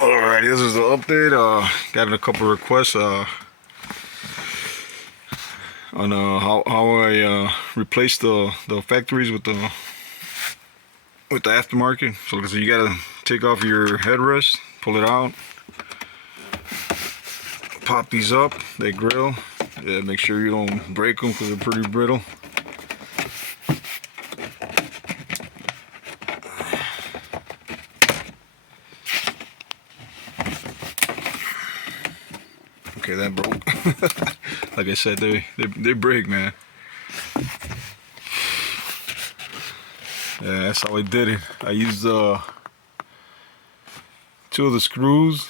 Alright, this is the update. Got a couple requests on how I replace the factories with the aftermarket. So you gotta take off your headrest, pull it out, pop these up. They grill. Yeah, make sure you don't break them because they're pretty brittle. Okay, that broke. Like I said, they break, man. Yeah, that's how I did it. I used two of the screws,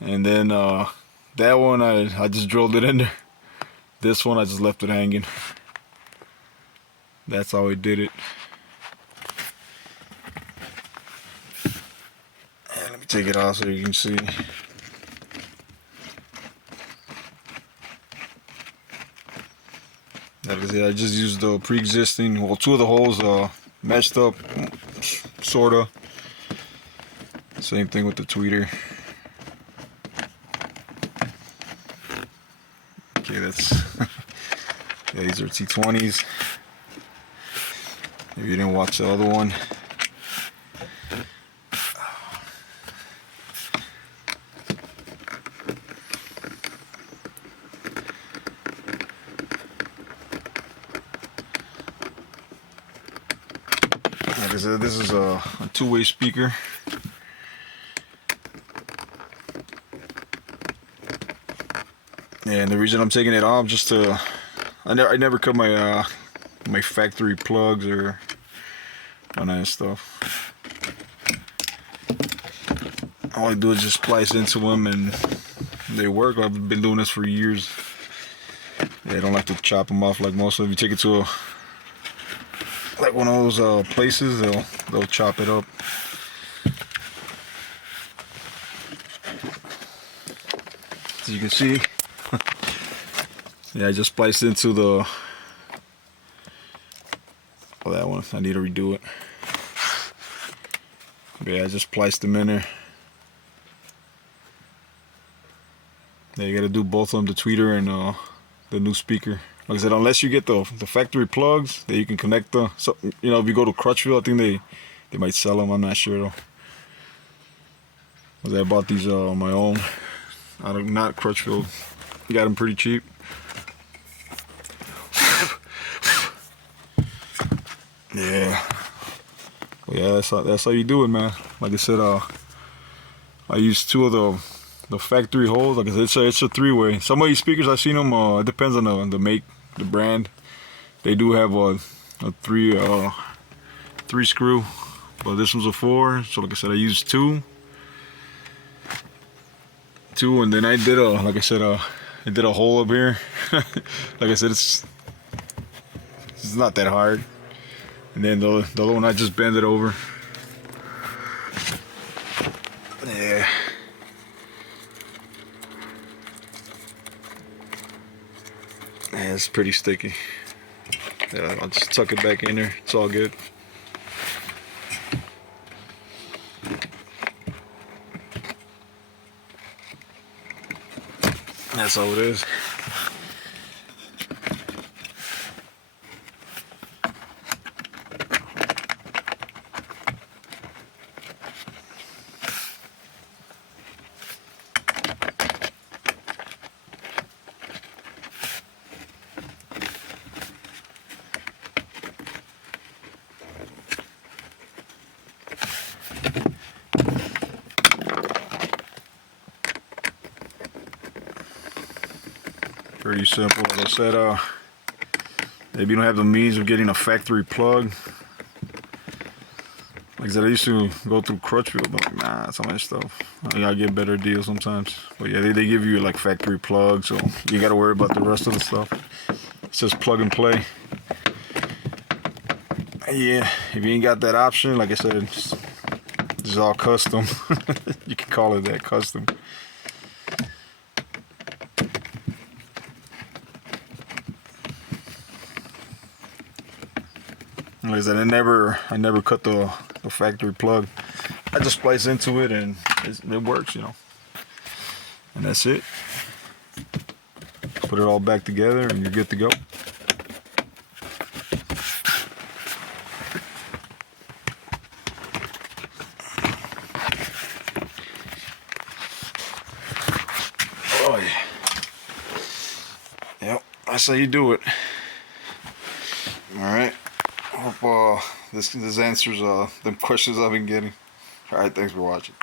and then that one I just drilled it in there. This one I just left it hanging. That's how I did it. And let me take it off so you can see. Like I said, I just used the pre-existing, well, two of the holes matched up, sorta. Same thing with the tweeter. Okay, that's, yeah, these are T20s. If you didn't watch the other one. Like I said, this is a two-way speaker. And the reason I'm taking it off, just to, I never cut my my factory plugs or none of that stuff. All I do is just splice into them and they work. I've been doing this for years. Yeah, I don't like to chop them off like most of them. You take it to like one of those places, they'll chop it up. As you can see, yeah, I just spliced into the, oh, that one, I need to redo it. Yeah, I just spliced them in there. Yeah, you gotta do both of them, the tweeter and the new speaker. Like I said, unless you get the factory plugs that you can connect the, so, you know, if you go to Crutchfield, I think they might sell them, I'm not sure though. Cause I bought these on my own, out of, not Crutchfield, got them pretty cheap. Yeah, well, yeah, that's how you do it, man. Like I said, I used two of the factory holes. Like I said, it's a three-way. Some of these speakers I've seen them. It depends on the make, the brand. They do have a three screw, but this one's a four. So like I said, I used two, and then I did like I said, I did a hole up here. Like I said, it's not that hard. And then the other one I just bend it over. Yeah. Yeah, it's pretty sticky. Yeah, I'll just tuck it back in there. It's all good. That's all it is. Pretty simple. Like I said, if you don't have the means of getting a factory plug, like I said, I used to go through Crutchfield, but like, nah, some of that stuff. I gotta get better deals sometimes. But yeah, they give you like factory plugs, so you gotta worry about the rest of the stuff. It's just plug and play. Yeah, if you ain't got that option, like I said, it's all custom. You can call it that, custom. Like I said, I never cut the factory plug. I just splice into it and it works, you know. And that's it. Put it all back together and you're good to go. Oh yeah. Yep, that's how you do it. Alright. Hope this answers them questions I've been getting. Alright, thanks for watching.